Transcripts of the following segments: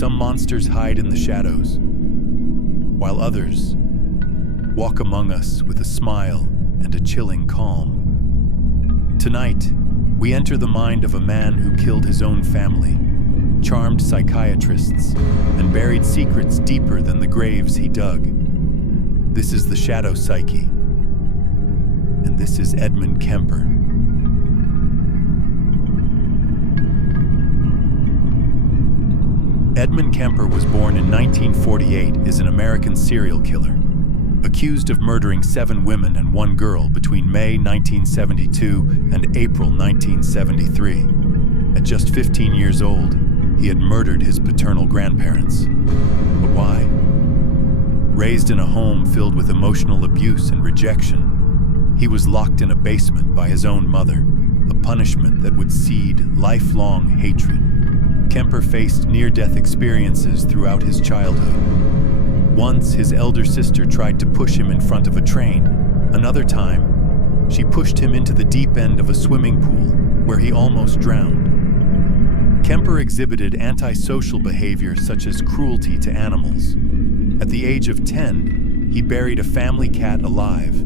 some monsters hide in the shadows, while others walk among us with a smile and a chilling calm. Tonight, we enter the mind of a man who killed his own family, charmed psychiatrists, and buried secrets deeper than the graves he dug. This is the Shadow Psyche, and this is Edmund Kemper. Edmund Kemper was born in 1948 as an American serial killer, accused of murdering 7 women and 1 girl between May 1972 and April 1973. At just 15 years old, he had murdered his paternal grandparents. But why? Raised in a home filled with emotional abuse and rejection, he was locked in a basement by his own mother, a punishment that would seed lifelong hatred. Kemper faced near-death experiences throughout his childhood. Once, his elder sister tried to push him in front of a train. Another time, she pushed him into the deep end of a swimming pool, where he almost drowned. Kemper exhibited antisocial behavior such as cruelty to animals. At the age of 10, he buried a family cat alive,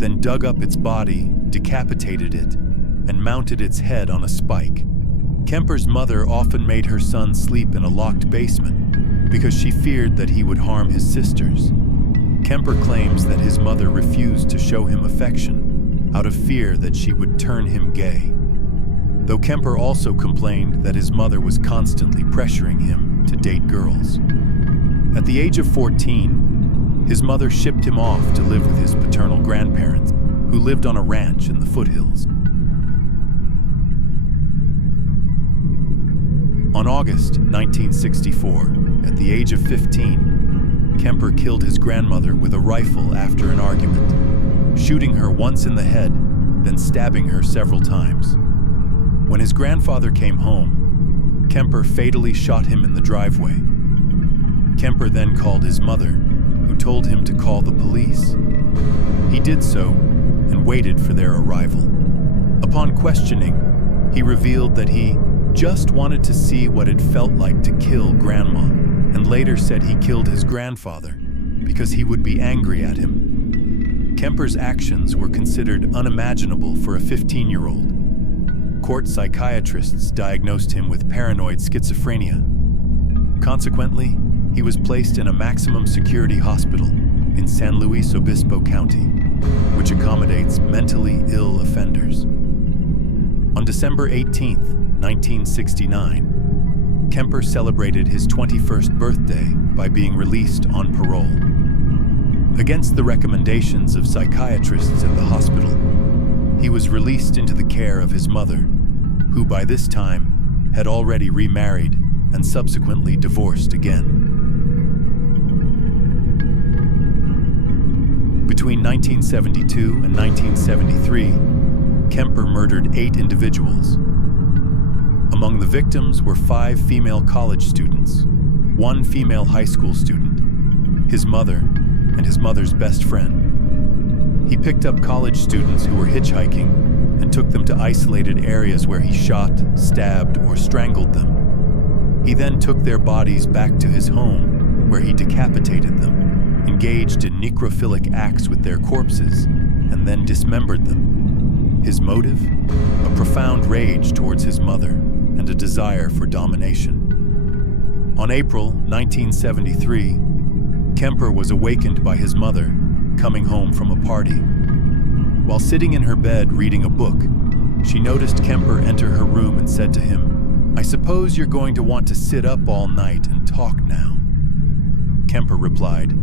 then dug up its body, decapitated it, and mounted its head on a spike. Kemper's mother often made her son sleep in a locked basement because she feared that he would harm his sisters. Kemper claims that his mother refused to show him affection out of fear that she would turn him gay. Though Kemper also complained that his mother was constantly pressuring him to date girls. At the age of 14, his mother shipped him off to live with his paternal grandparents, who lived on a ranch in the foothills. On August 1964, at the age of 15, Kemper killed his grandmother with a rifle after an argument, shooting her once in the head, then stabbing her several times. When his grandfather came home, Kemper fatally shot him in the driveway. Kemper then called his mother, who told him to call the police. He did so and waited for their arrival. Upon questioning, he revealed that he just wanted to see what it felt like to kill Grandma, and later said he killed his grandfather because he would be angry at him. Kemper's actions were considered unimaginable for a 15-year-old. Court psychiatrists diagnosed him with paranoid schizophrenia. Consequently, he was placed in a maximum security hospital in San Luis Obispo County, which accommodates mentally ill offenders. On December 18th, 1969, Kemper celebrated his 21st birthday by being released on parole. Against the recommendations of psychiatrists at the hospital, he was released into the care of his mother, who by this time had already remarried and subsequently divorced again. Between 1972 and 1973, Kemper murdered 8 individuals. Among the victims were 5 female college students, 1 female high school student, his mother, and his mother's best friend. He picked up college students who were hitchhiking and took them to isolated areas where he shot, stabbed, or strangled them. He then took their bodies back to his home, where he decapitated them, engaged in necrophilic acts with their corpses, and then dismembered them. His motive? A profound rage towards his mother and a desire for domination. On April 1973, Kemper was awakened by his mother coming home from a party. While sitting in her bed reading a book, she noticed Kemper enter her room and said to him, "I suppose you're going to want to sit up all night and talk now." Kemper replied,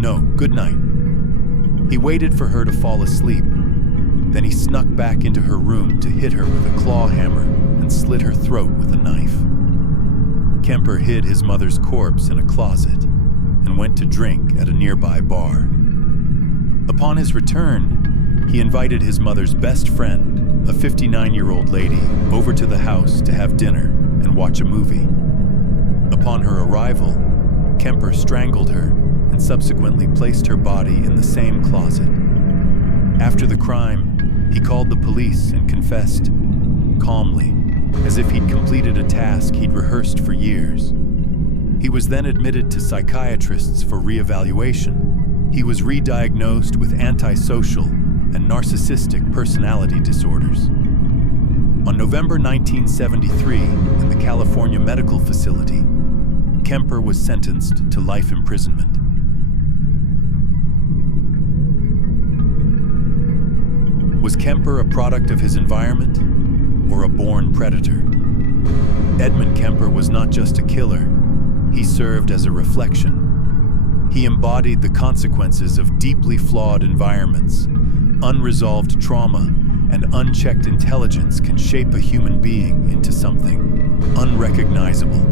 "No, good night." He waited for her to fall asleep. Then he snuck back into her room to hit her with a claw hammer and slit her throat with a knife. Kemper hid his mother's corpse in a closet and went to drink at a nearby bar. Upon his return, he invited his mother's best friend, a 59-year-old lady, over to the house to have dinner and watch a movie. Upon her arrival, Kemper strangled her and subsequently placed her body in the same closet. After the crime, he called the police and confessed, calmly, as if he'd completed a task he'd rehearsed for years. He was then admitted to psychiatrists for reevaluation. He was re-diagnosed with antisocial and narcissistic personality disorders. On November 1973, in the California Medical Facility, Kemper was sentenced to life imprisonment. Was Kemper a product of his environment or a born predator? Edmund Kemper was not just a killer, he served as a reflection. He embodied the consequences of deeply flawed environments. Unresolved trauma and unchecked intelligence can shape a human being into something unrecognizable.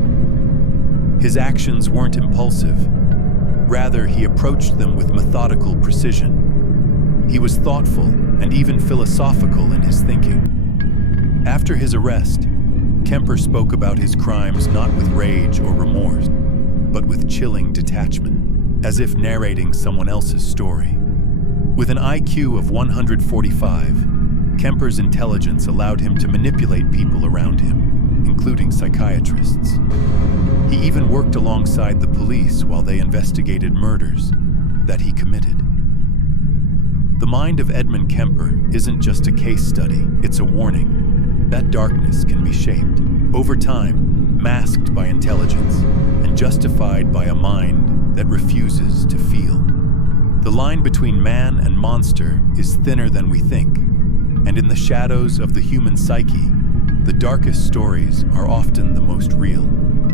His actions weren't impulsive. Rather, he approached them with methodical precision. He was thoughtful and even philosophical in his thinking. After his arrest, Kemper spoke about his crimes not with rage or remorse, but with chilling detachment, as if narrating someone else's story. With an IQ of 145, Kemper's intelligence allowed him to manipulate people around him, including psychiatrists. He even worked alongside the police while they investigated murders that he committed. The mind of Edmund Kemper isn't just a case study, it's a warning. That darkness can be shaped, over time, masked by intelligence, and justified by a mind that refuses to feel. The line between man and monster is thinner than we think, and in the shadows of the human psyche, the darkest stories are often the most real.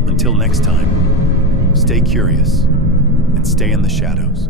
Until next time, stay curious and stay in the shadows.